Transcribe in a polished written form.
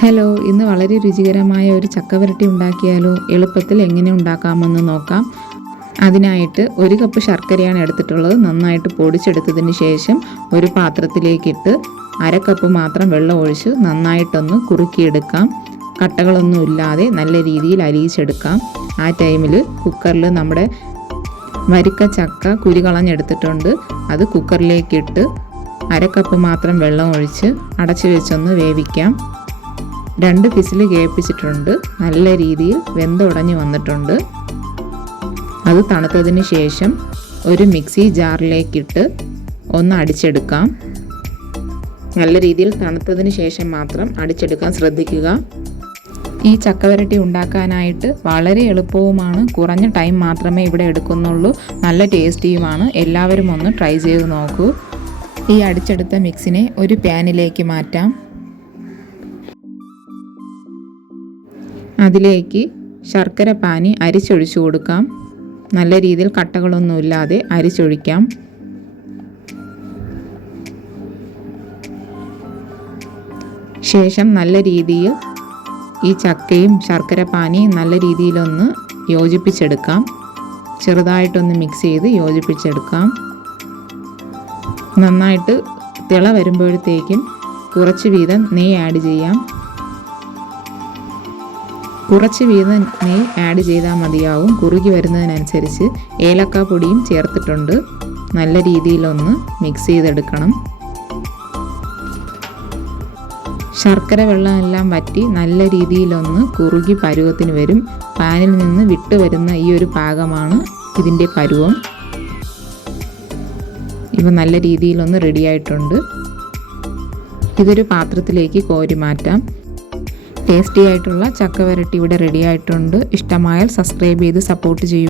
Hello, ഇന്ന് വളരെ രുചികരമായ ഒരു ചക്കവരട്ടി ഉണ്ടാക്കിയാലോ? എളുപ്പത്തിൽ എങ്ങനെ ഉണ്ടാക്കാമെന്ന് നോക്കാം. അതിനായിട്ട് 1 കപ്പ് ശർക്കരയാണ് എടുത്തിട്ടുള്ളത്. നന്നായിട്ട് പൊടിച്ചെടുത്തതിന് ശേഷം ഒരു പാത്രത്തിലേക്കിട്ട് 1/2 കപ്പ് മാത്രം വെള്ളം ഒഴിച്ച് നന്നായിട്ടൊന്ന് കുറുക്കിയെടുക്കാം. കട്ടകളൊന്നും ഇല്ലാതെ നല്ല രീതിയിൽ അലിയിച്ചെടുക്കാം. ആ ടൈമിൽ കുക്കറിൽ നമ്മുടെ വരിക്ക ചക്ക കുരു കളഞ്ഞെടുത്തിട്ടുണ്ട്. അത് കുക്കറിലേക്കിട്ട് 1/2 കപ്പ് മാത്രം വെള്ളം ഒഴിച്ച് അടച്ചു വെച്ചൊന്ന് വേവിക്കാം. 2 വിസിൽ കേൾപ്പിച്ചിട്ടുണ്ട്. നല്ല രീതിയിൽ വെന്തുടഞ്ഞ് വന്നിട്ടുണ്ട്. അത് തണുത്തതിന് ശേഷം ഒരു മിക്സി ജാറിലേക്കിട്ട് ഒന്ന് അടിച്ചെടുക്കാം. നല്ല രീതിയിൽ തണുത്തതിന് ശേഷം മാത്രം അടിച്ചെടുക്കാൻ ശ്രദ്ധിക്കുക. ഈ ചക്കവരട്ടി ഉണ്ടാക്കാനായിട്ട് വളരെ എളുപ്പവുമാണ്. കുറഞ്ഞ ടൈം മാത്രമേ ഇവിടെ എടുക്കുന്നുള്ളൂ. നല്ല ടേസ്റ്റിയുമാണ്. എല്ലാവരും ഒന്ന് ട്രൈ ചെയ്ത് നോക്കൂ. ഈ അടിച്ചെടുത്ത മിക്സിനെ ഒരു പാനിലേക്ക് മാറ്റാം. അതിലേക്ക് ശർക്കര പാനി അരിച്ചൊഴിച്ചു കൊടുക്കാം. നല്ല രീതിയിൽ കട്ടകളൊന്നുമില്ലാതെ അരിച്ചൊഴിക്കാം. ശേഷം നല്ല രീതിയിൽ ഈ ചക്കയും ശർക്കര പാനിയും നല്ല രീതിയിലൊന്ന് യോജിപ്പിച്ചെടുക്കാം. ചെറുതായിട്ടൊന്ന് മിക്സ് ചെയ്ത് യോജിപ്പിച്ചെടുക്കാം. നന്നായിട്ട് തിള വരുമ്പോഴത്തേക്കും കുറച്ച് വീതം നെയ്യ് ആഡ് ചെയ്യാം. കുറച്ച് വീതം നെയ്യ് ആഡ് ചെയ്താൽ മതിയാവും. കുറുകി വരുന്നതിനനുസരിച്ച് ഏലക്ക പൊടിയും ചേർത്തിട്ടുണ്ട്. നല്ല രീതിയിലൊന്ന് മിക്സ് ചെയ്തെടുക്കണം. ശർക്കര വെള്ളമെല്ലാം വറ്റി നല്ല രീതിയിലൊന്ന് കുറുകി പരുവത്തിന് വരും. പാനിൽ നിന്ന് വിട്ട് വരുന്ന ഈ ഒരു പാകമാണ് ഇതിൻ്റെ പരുവം. ഇവ നല്ല രീതിയിലൊന്ന് റെഡിയായിട്ടുണ്ട്. ഇതൊരു പാത്രത്തിലേക്ക് കോരി മാറ്റാം. ടേസ്റ്റി ആയിട്ടുള്ള ചക്കവരട്ടി ഇവിടെ റെഡി ആയിട്ടുണ്ട്. ഇഷ്ടമായാൽ സബ്സ്ക്രൈബ് ചെയ്ത് സപ്പോർട്ട് ചെയ്യൂ.